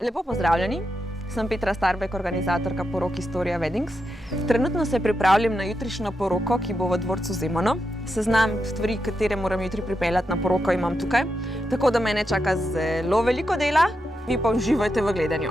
Lepo pozdravljeni, sem Petra Starbek, organizatorka porok Historia Weddings. Trenutno se pripravljam na jutrišnjo poroko, ki bo v dvorcu Zemono. Seznam stvari, katere moram jutri pripeljati na poroko, imam tukaj, tako da mene čaka zelo veliko dela, vi pa uživajte v gledanju.